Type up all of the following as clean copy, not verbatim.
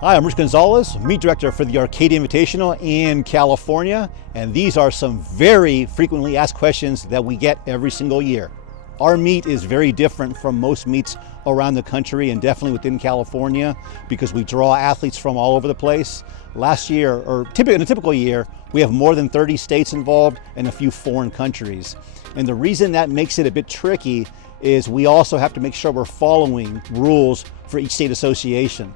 Hi, I'm Rich Gonzalez, meet director for the Arcadia Invitational in California, and these are some very frequently asked questions that we get every single year. Our meet is very different from most meets around the country and definitely within California because we draw athletes from all over the place. Last year, or in a typical year, we have more than 30 states involved and a few foreign countries. And the reason that makes it a bit tricky is we also have to make sure we're following rules for each state association.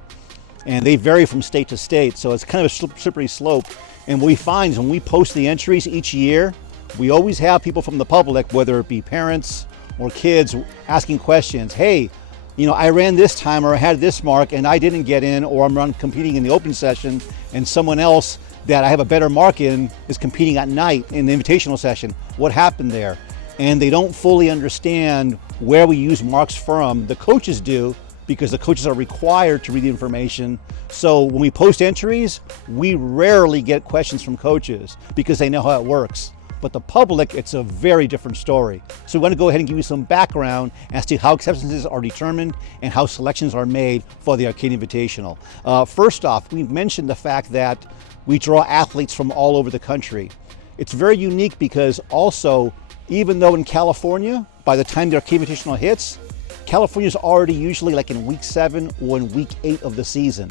And they vary from state to state, so it's kind of a slippery slope. And what we find is when we post the entries each year, we always have people from the public, whether it be parents or kids, asking questions. Hey, I ran this time or I had this mark and I didn't get in, or I'm competing in the open session and someone else that I have a better mark in is competing at night in the invitational session. What happened there? And they don't fully understand where we use marks from. The coaches do, because the coaches are required to read the information. So when we post entries, we rarely get questions from coaches because they know how it works. But the public, it's a very different story. So we want to go ahead and give you some background as to how acceptances are determined and how selections are made for the Arcadia Invitational. First off, we mentioned the fact that we draw athletes from all over the country. It's very unique because also, even though in California, by the time the Arcadia Invitational hits, California's already usually like in week 7 or in week 8 of the season.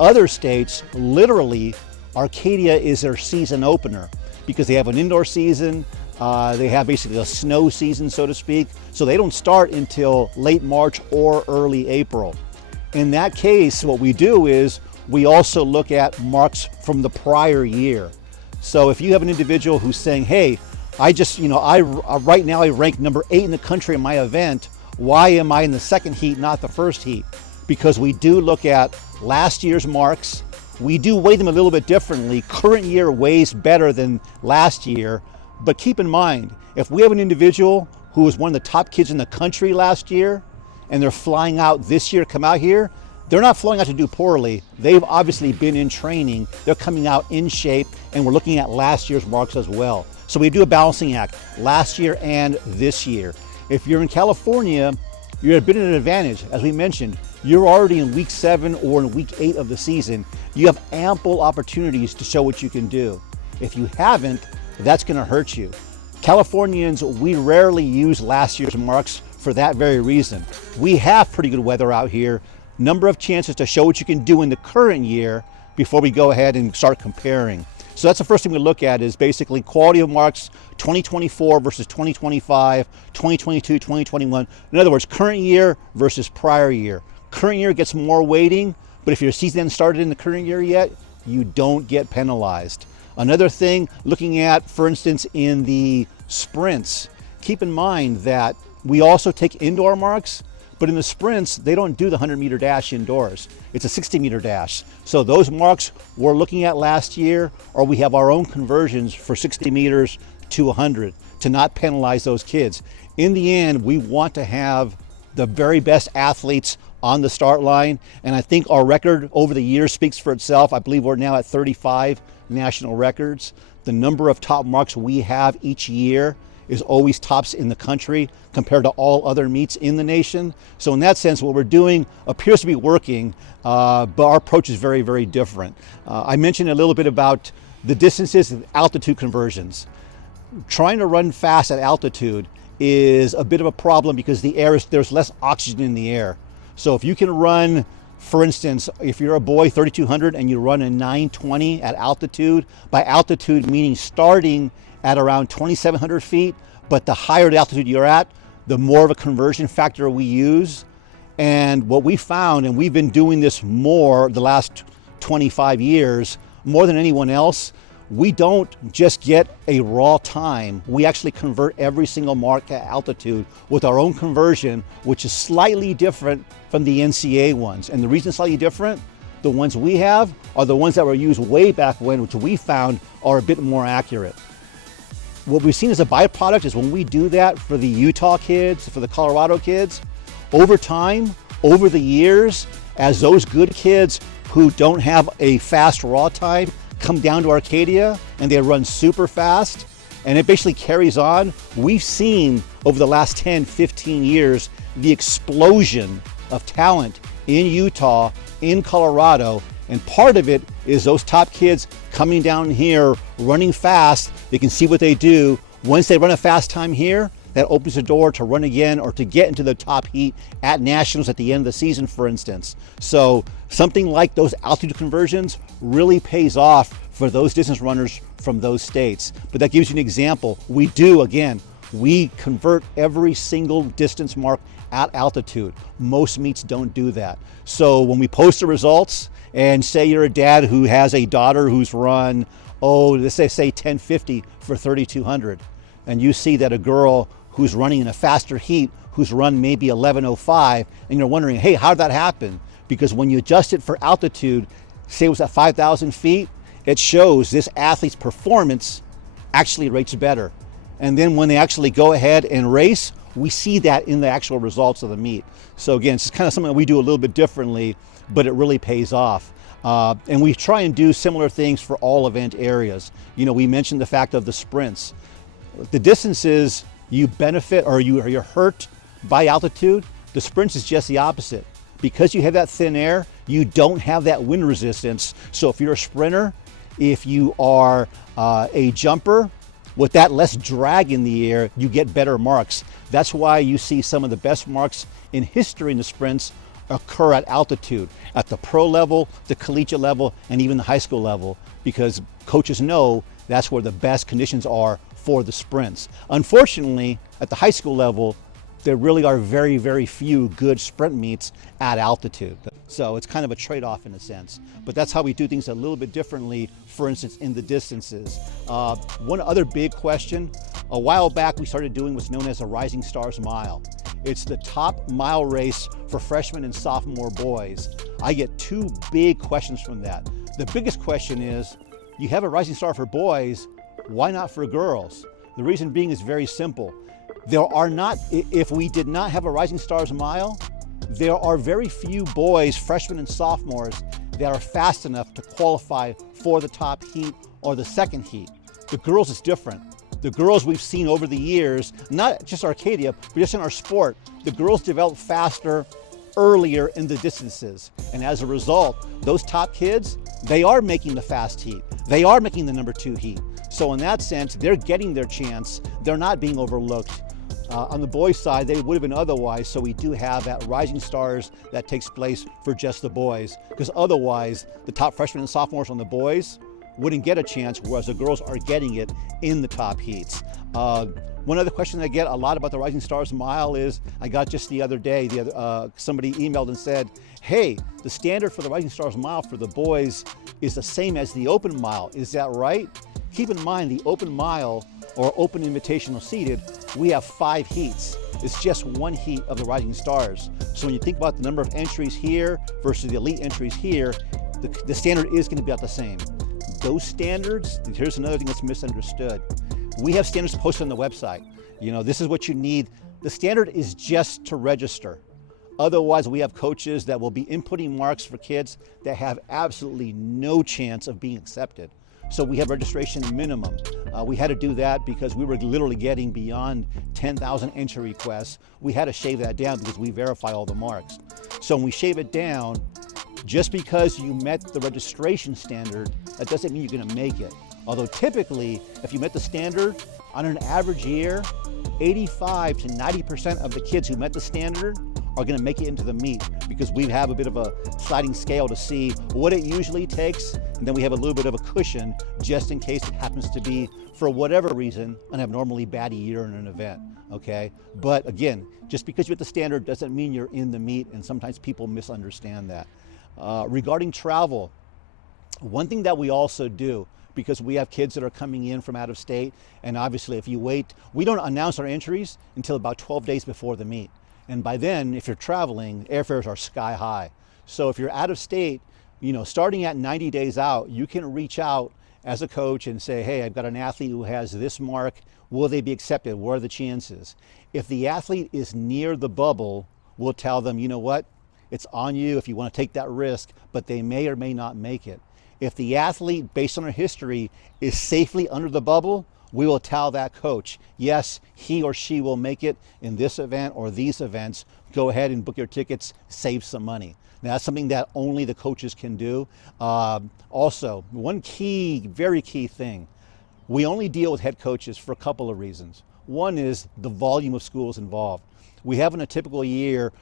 Other states, literally, Arcadia is their season opener because they have an indoor season, they have basically a snow season, so to speak, so they don't start until late March or early April. In that case, what we do is we also look at marks from the prior year. So if you have an individual who's saying, hey, right now I rank number 8 in the country in my event, why am I in the second heat, not the first heat? Because we do look at last year's marks. We do weigh them a little bit differently. Current year weighs better than last year, but keep in mind, if we have an individual who was one of the top kids in the country last year, and they're flying out this year, come out here, they're not flying out to do poorly. They've obviously been in training. They're coming out in shape, and we're looking at last year's marks as well. So we do a balancing act, last year and this year. If you're in California, you're a bit at an advantage. As we mentioned, you're already in week 7 or in week 8 of the season. You have ample opportunities to show what you can do. If you haven't, that's gonna hurt you. Californians, we rarely use last year's marks for that very reason. We have pretty good weather out here, number of chances to show what you can do in the current year before we go ahead and start comparing. So that's the first thing we look at is basically quality of marks 2024 versus 2025, 2022, 2021. In other words, current year versus prior year. Current year gets more weighting, but if your season hasn't started in the current year yet, you don't get penalized. Another thing, looking at, for instance, in the sprints, keep in mind that we also take indoor marks, but in the sprints, they don't do the 100-meter dash indoors. It's a 60-meter dash. So those marks we're looking at last year, or we have our own conversions for 60 meters to 100 to not penalize those kids. In the end, we want to have the very best athletes on the start line, and I think our record over the years speaks for itself. I believe we're now at 35 national records. The number of top marks we have each year is always tops in the country compared to all other meets in the nation. So in that sense, what we're doing appears to be working, but our approach is very, very different. I mentioned a little bit about the distances and altitude conversions. Trying to run fast at altitude is a bit of a problem because there's less oxygen in the air. So if you can run, for instance, if you're a boy 3,200 and you run a 920 at altitude, by altitude meaning starting at around 2,700 feet, but the higher the altitude you're at, the more of a conversion factor we use. And what we found, and we've been doing this more the last 25 years, more than anyone else, we don't just get a raw time. We actually convert every single mark at altitude with our own conversion, which is slightly different from the NCAA ones. And the reason it's slightly different, the ones we have are the ones that were used way back when, which we found are a bit more accurate. What we've seen as a byproduct is when we do that for the Utah kids, for the Colorado kids, over time, over the years, as those good kids who don't have a fast raw time come down to Arcadia and they run super fast, and it basically carries on, we've seen over the last 10, 15 years, the explosion of talent in Utah, in Colorado, And part of it is those top kids coming down here, running fast. They can see what they do. Once they run a fast time here, that opens the door to run again or to get into the top heat at nationals at the end of the season, for instance. So something like those altitude conversions really pays off for those distance runners from those states. But that gives you an example. We convert every single distance mark at altitude. Most meets don't do that. So when we post the results, and say you're a dad who has a daughter who's run, let's say 1050 for 3200, and you see that a girl who's running in a faster heat, who's run maybe 1105, and you're wondering, hey, how did that happen? Because when you adjust it for altitude, say it was at 5,000 feet, it shows this athlete's performance actually rates better. And then when they actually go ahead and race, we see that in the actual results of the meet. So again, it's kind of something that we do a little bit differently, but it really pays off. And we try and do similar things for all event areas. You know, we mentioned the fact of the sprints. The distances you benefit or you're hurt by altitude, the sprints is just the opposite. Because you have that thin air, you don't have that wind resistance. So if you're a sprinter, if you are a jumper, with that less drag in the air, you get better marks. That's why you see some of the best marks in history in the sprints occur at altitude, at the pro level, the collegiate level, and even the high school level, because coaches know that's where the best conditions are for the sprints. Unfortunately, at the high school level, there really are very, very few good sprint meets at altitude. So it's kind of a trade-off in a sense. But that's how we do things a little bit differently, for instance, in the distances. One other big question, a while back we started doing what's known as a Rising Stars Mile. It's the top mile race for freshmen and sophomore boys. I get two big questions from that. The biggest question is, you have a Rising Star for boys, why not for girls? The reason being is very simple. If we did not have a Rising Stars Mile, there are very few boys, freshmen and sophomores, that are fast enough to qualify for the top heat or the second heat. The girls is different. The girls we've seen over the years, not just Arcadia, but just in our sport, the girls develop faster earlier in the distances. And as a result, those top kids, they are making the fast heat. They are making the number 2 heat. So in that sense, they're getting their chance. They're not being overlooked. On the boys' side, they would have been otherwise, so we do have that Rising Stars that takes place for just the boys, because otherwise, the top freshmen and sophomores on the boys wouldn't get a chance, whereas the girls are getting it in the top heats. One other question I get a lot about the Rising Stars Mile is, I got just the other day, somebody emailed and said, hey, the standard for the Rising Stars Mile for the boys is the same as the open mile. Is that right? Keep in mind, the open mile or open invitational seated, we have 5 heats. It's just 1 heat of the Rising Stars. So when you think about the number of entries here versus the elite entries here, the standard is going to be about the same. Those standards, here's another thing that's misunderstood. We have standards posted on the website. You know, this is what you need. The standard is just to register. Otherwise, we have coaches that will be inputting marks for kids that have absolutely no chance of being accepted. So we have registration minimum. We had to do that because we were literally getting beyond 10,000 entry requests. We had to shave that down because we verify all the marks. So when we shave it down, just because you met the registration standard, that doesn't mean you're gonna make it. Although typically, if you met the standard, on an average year, 85 to 90% of the kids who met the standard are gonna make it into the meet, because we have a bit of a sliding scale to see what it usually takes, and then we have a little bit of a cushion just in case it happens to be, for whatever reason, an abnormally bad year in an event, okay? But again, just because you hit the standard doesn't mean you're in the meet, and sometimes people misunderstand that. Regarding travel, one thing that we also do, because we have kids that are coming in from out of state, and obviously if you wait, we don't announce our entries until about 12 days before the meet. And by then, if you're traveling, airfares are sky high. So if you're out of state, you know, starting at 90 days out, you can reach out as a coach and say, hey, I've got an athlete who has this mark. Will they be accepted? What are the chances? If the athlete is near the bubble, we'll tell them, you know what? It's on you if you want to take that risk, but they may or may not make it. If the athlete, based on their history, is safely under the bubble, we will tell that coach, yes, he or she will make it in this event or these events. Go ahead and book your tickets, save some money. Now, that's something that only the coaches can do. Also, one key, very key thing, we only deal with head coaches for a couple of reasons. One is the volume of schools involved. We have in a typical year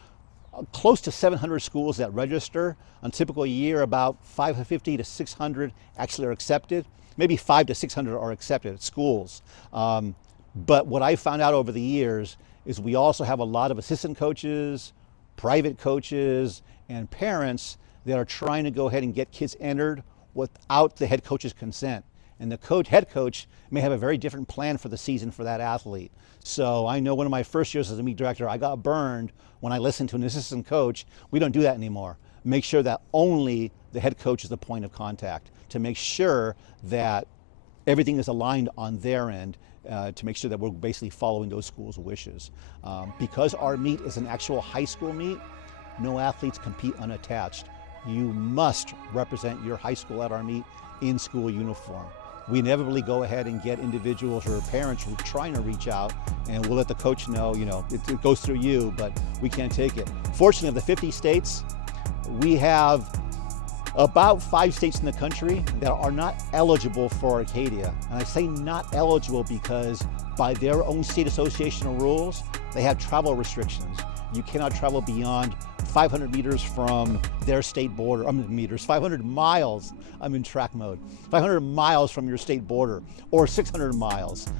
close to 700 schools that register. On a typical year, about 550 to 600 actually are accepted. Maybe 500 to 600 are accepted at schools. But what I found out over the years is we also have a lot of assistant coaches, private coaches, and parents that are trying to go ahead and get kids entered without the head coach's consent. And the head coach may have a very different plan for the season for that athlete. So I know one of my first years as a meet director, I got burned when I listened to an assistant coach. We don't do that anymore. Make sure that only the head coach is the point of contact to make sure that everything is aligned on their end, to make sure that we're basically following those schools' wishes. Because our meet is an actual high school meet, no athletes compete unattached. You must represent your high school at our meet in school uniform. We inevitably go ahead and get individuals or parents who are trying to reach out, and we'll let the coach know, it goes through you, but we can't take it. Fortunately, of the 50 states, we have about 5 states in the country that are not eligible for Arcadia. And I say not eligible because by their own state association rules, they have travel restrictions. You cannot travel beyond 500 meters from their state border, 500 miles, I'm in track mode, 500 miles from your state border, or 600 miles.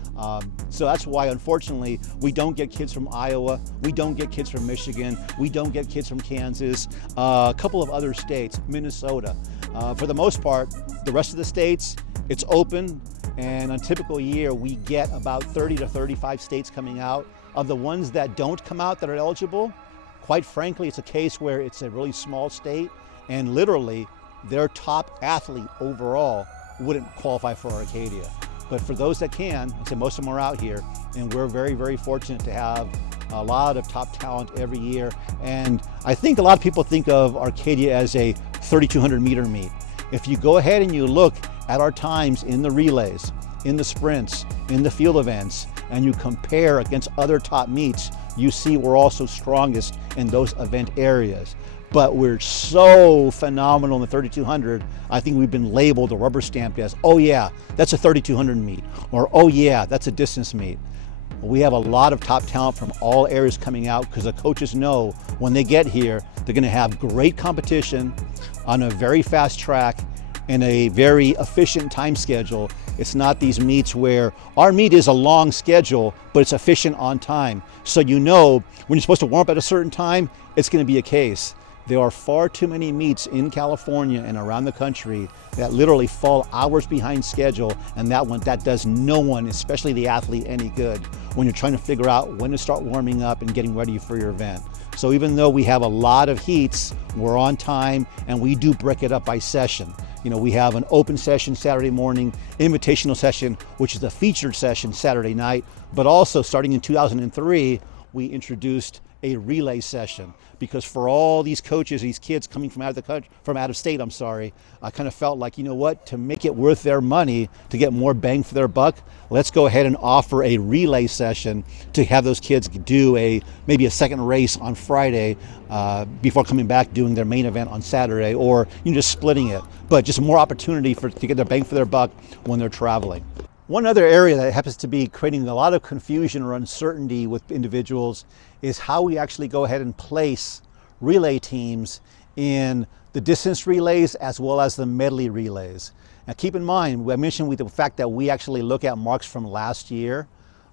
So that's why, unfortunately, we don't get kids from Iowa, we don't get kids from Michigan, we don't get kids from Kansas, a couple of other states, Minnesota. For the most part, the rest of the states, it's open, and on a typical year, we get about 30 to 35 states coming out. Of the ones that don't come out that are eligible, quite frankly, it's a case where it's a really small state, and literally their top athlete overall wouldn't qualify for Arcadia. But for those that can, I'd say most of them are out here, and we're very, very fortunate to have a lot of top talent every year. And I think a lot of people think of Arcadia as a 3,200 meter meet. If you go ahead and you look at our times in the relays, in the sprints, in the field events, and you compare against other top meets, you see we're also strongest in those event areas. But we're so phenomenal in the 3,200, I think we've been labeled or rubber stamped as, oh yeah, that's a 3,200 meet, or oh yeah, that's a distance meet. We have a lot of top talent from all areas coming out because the coaches know when they get here, they're gonna have great competition on a very fast track and a very efficient time schedule. It's not these meets where our meet is a long schedule, but it's efficient on time. So you know when you're supposed to warm up at a certain time, it's going to be a case. There are far too many meets in California and around the country that literally fall hours behind schedule, and that does no one, especially the athlete, any good when you're trying to figure out when to start warming up and getting ready for your event. So even though we have a lot of heats, we're on time, and we do break it up by session. We have an open session Saturday morning, invitational session, which is the featured session Saturday night, but also starting in 2003, we introduced a relay session, because for all these coaches, these kids coming from out of state, I kind of felt like, to make it worth their money, to get more bang for their buck, let's go ahead and offer a relay session to have those kids do maybe a second race on Friday before coming back doing their main event on Saturday, or just splitting it, but just more opportunity to get their bang for their buck when they're traveling. One other area that happens to be creating a lot of confusion or uncertainty with individuals is how we actually go ahead and place relay teams in the distance relays as well as the medley relays. Now keep in mind, I mentioned the fact that we actually look at marks from last year.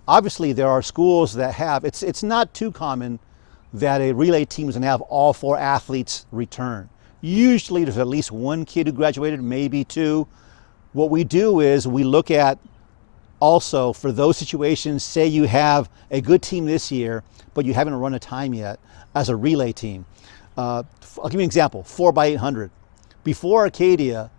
Obviously there are schools that have, it's not too common that a relay team is going to have all 4 athletes return. Usually there's at least 1 kid who graduated, maybe 2. What we do is we look at also for those situations, say you have a good team this year, but you haven't run a time yet as a relay team. I'll give you an example, 4x800. Before Arcadia,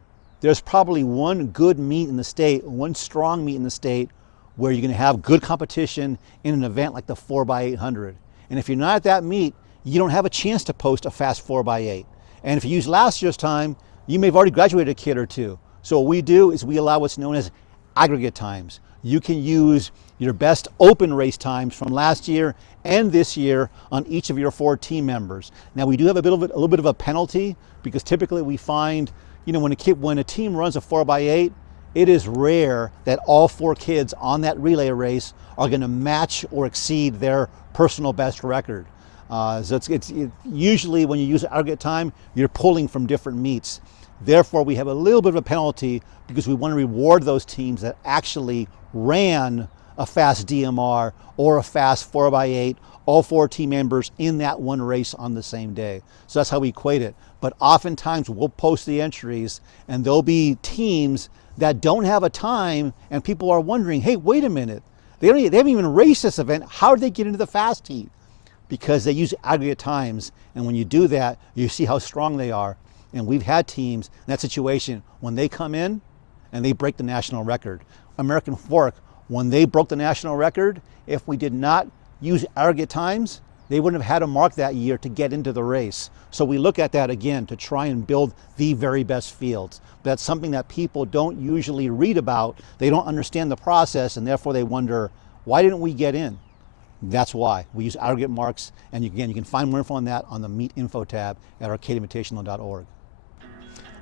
there's probably 1 good meet in the state, 1 strong meet in the state where you're gonna have good competition in an event like the 4x800. And if you're not at that meet, you don't have a chance to post a fast 4x8. And if you use last year's time, you may have already graduated a kid or 2. So what we do is we allow what's known as aggregate times. You can use your best open race times from last year and this year on each of your 4 team members. Now we do have a little bit of a penalty, because typically we find, when a team runs a 4x8, it is rare that all 4 kids on that relay race are going to match or exceed their personal best record. So it's usually when you use aggregate time, you're pulling from different meets. Therefore, we have a little bit of a penalty, because we want to reward those teams that actually ran a fast DMR or a fast 4x8, all 4 team members in that one race on the same day. So that's how we equate it. But oftentimes we'll post the entries, and there'll be teams that don't have a time, and people are wondering, hey, wait a minute, they haven't even raced this event. How did they get into the fast heat? Because they use aggregate times, and when you do that, you see how strong they are. And we've had teams in that situation when they come in and they break the national record. American Fork, when they broke the national record, if we did not use aggregate times, they wouldn't have had a mark that year to get into the race. So we look at that again to try and build the very best fields. That's something that people don't usually read about. They don't understand the process, and therefore they wonder, why didn't we get in? That's why we use aggregate marks. And again, you can find more info on that on the Meet Info tab at arcadiainvitational.org.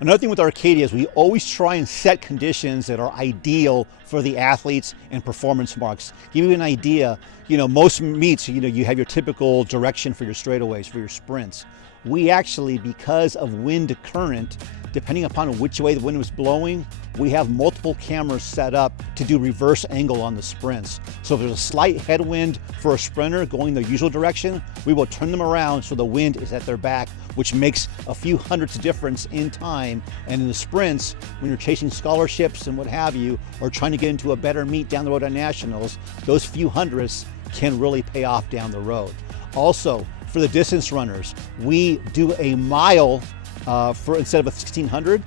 Another thing with Arcadia is we always try and set conditions that are ideal for the athletes and performance marks. Give you an idea, most meets, you have your typical direction for your straightaways, for your sprints. We actually, because of wind current, depending upon which way the wind was blowing, we have multiple cameras set up to do reverse angle on the sprints. So if there's a slight headwind for a sprinter going the usual direction, we will turn them around so the wind is at their back, which makes a few hundredths difference in time. And in the sprints, when you're chasing scholarships and what have you, or trying to get into a better meet down the road at nationals, those few hundredths can really pay off down the road. Also, for the distance runners, we do a mile instead of a 1600,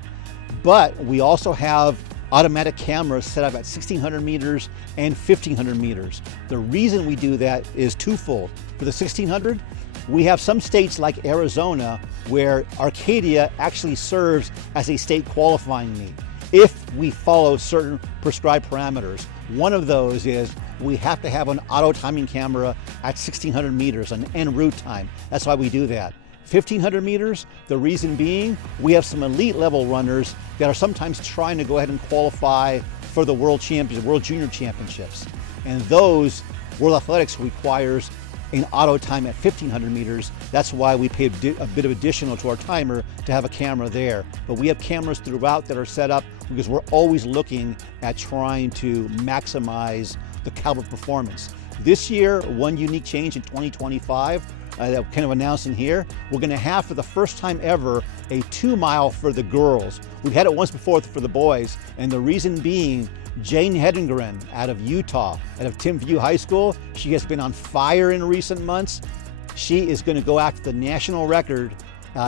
but we also have automatic cameras set up at 1600 meters and 1500 meters. The reason we do that is twofold. For the 1600, we have some states like Arizona where Arcadia actually serves as a state qualifying meet if we follow certain prescribed parameters. One of those is we have to have an auto timing camera at 1600 meters, an en route time. That's why we do that. 1500 meters, the reason being, we have some elite level runners that are sometimes trying to go ahead and qualify for the World Junior Championships. And those, World Athletics requires an auto time at 1500 meters. That's why we pay a bit of additional to our timer to have a camera there. But we have cameras throughout that are set up because we're always looking at trying to maximize the caliber performance. This year, one unique change in 2025 that we're kind of announcing here, we're going to have for the first time ever a 2 mile for the girls. We've had it once before for the boys, and the reason being, Jane Hedengren out of Utah, out of Tim View High School, she has been on fire in recent months. She is going to go after the national record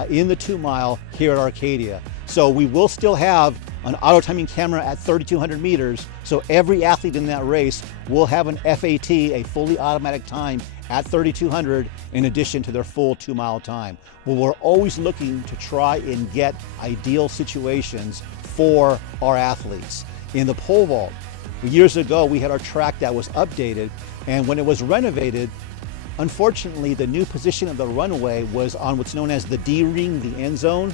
in the 2 mile here at Arcadia. So we will still have an auto timing camera at 3200 meters, so every athlete in that race will have an FAT, a fully automatic time at 3200 in addition to their full 2 mile time. But we're always looking to try and get ideal situations for our athletes. In the pole vault, years ago we had our track that was updated, and when it was renovated, unfortunately the new position of the runway was on what's known as the D ring, the end zone,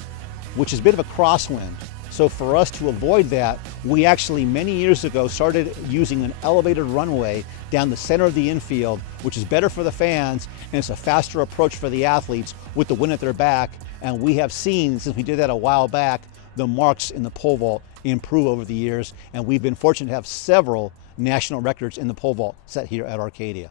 which is a bit of a crosswind. So for us to avoid that, we actually many years ago started using an elevated runway down the center of the infield, which is better for the fans and it's a faster approach for the athletes with the wind at their back. And we have seen, since we did that a while back, the marks in the pole vault improve over the years, and we've been fortunate to have several national records in the pole vault set here at Arcadia.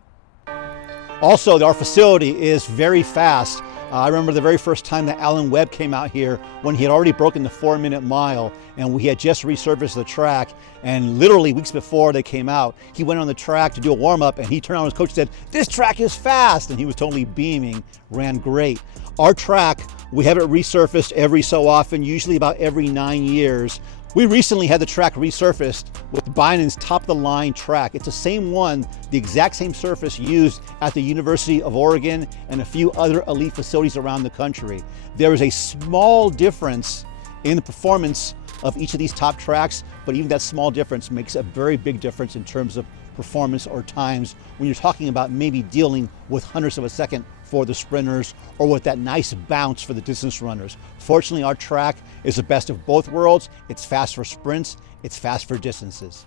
Also, our facility is very fast. I remember the very first time that Alan Webb came out here when he had already broken the 4-minute mile, and we had just resurfaced the track, and literally weeks before they came out, he went on the track to do a warm-up, and he turned on his coach and said, "This track is fast," and he was totally beaming, ran great. Our track, we have it resurfaced every so often, usually about every 9 years. We recently had the track resurfaced with Bynum's top-of-the-line track. It's the same one, the exact same surface used at the University of Oregon and a few other elite facilities around the country. There is a small difference in the performance of each of these top tracks, but even that small difference makes a very big difference in terms of performance or times when you're talking about maybe dealing with hundredths of a second for the sprinters or with that nice bounce for the distance runners. Fortunately, our track is the best of both worlds. It's fast for sprints, it's fast for distances.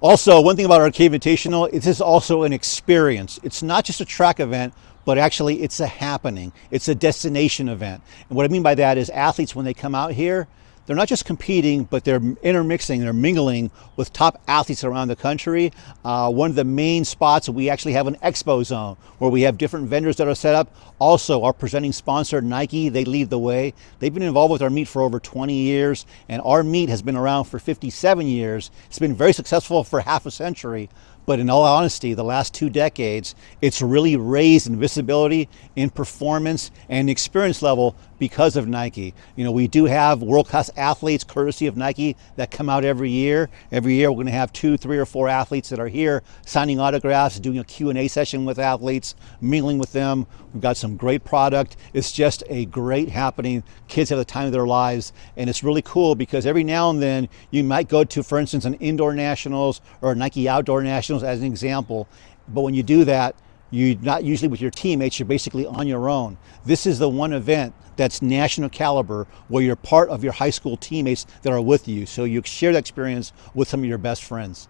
Also, one thing about Arcadia Invitational, it is also an experience. It's not just a track event, but actually it's a happening. It's a destination event. And what I mean by that is athletes, when they come out here, they're not just competing, but they're intermixing, they're mingling with top athletes around the country. One of the main spots, we actually have an expo zone where we have different vendors that are set up. Also, our presenting sponsor, Nike, they lead the way. They've been involved with our meet for over 20 years, and our meet has been around for 57 years. It's been very successful for half a century. But in all honesty, the last 2 decades, it's really raised in visibility, in performance, and experience level because of Nike. You know, we do have world-class athletes, courtesy of Nike, that come out every year. Every year, we're going to have 2, 3, or 4 athletes that are here signing autographs, doing a Q&A session with athletes, mingling with them. We've got some great product. It's just a great happening. Kids have the time of their lives, and it's really cool because every now and then you might go to, for instance, an indoor nationals or a Nike outdoor nationals as an example. But when you do that, you're not usually with your teammates, you're basically on your own. This is the one event that's national caliber where you're part of your high school teammates that are with you. So you share that experience with some of your best friends.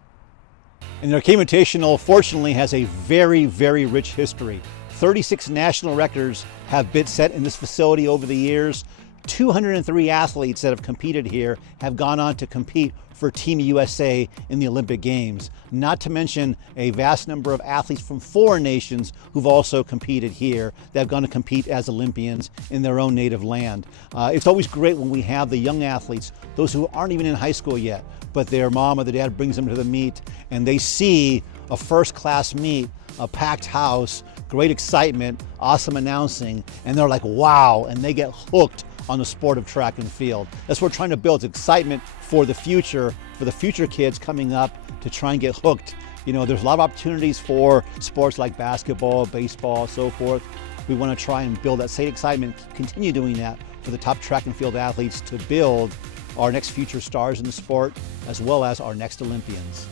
And the Arcadia Invitational, fortunately, has a very, very rich history. 36 national records have been set in this facility over the years. 203 athletes that have competed here have gone on to compete for Team USA in the Olympic Games, not to mention a vast number of athletes from foreign nations who've also competed here that have gone to compete as Olympians in their own native land. It's always great when we have the young athletes, those who aren't even in high school yet, but their mom or their dad brings them to the meet and they see a first-class meet, a packed house, great excitement, awesome announcing, and they're like, wow, and they get hooked on the sport of track and field. That's what we're trying to build, excitement for the future kids coming up to try and get hooked. You know, there's a lot of opportunities for sports like basketball, baseball, so forth. We want to try and build that same excitement, continue doing that for the top track and field athletes to build our next future stars in the sport, as well as our next Olympians.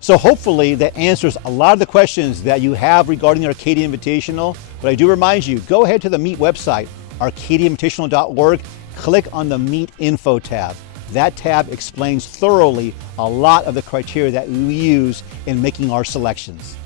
So hopefully that answers a lot of the questions that you have regarding the Arcadia Invitational. But I do remind you, go ahead to the meet website, arcadiainvitational.org, click on the Meet Info tab. That tab explains thoroughly a lot of the criteria that we use in making our selections.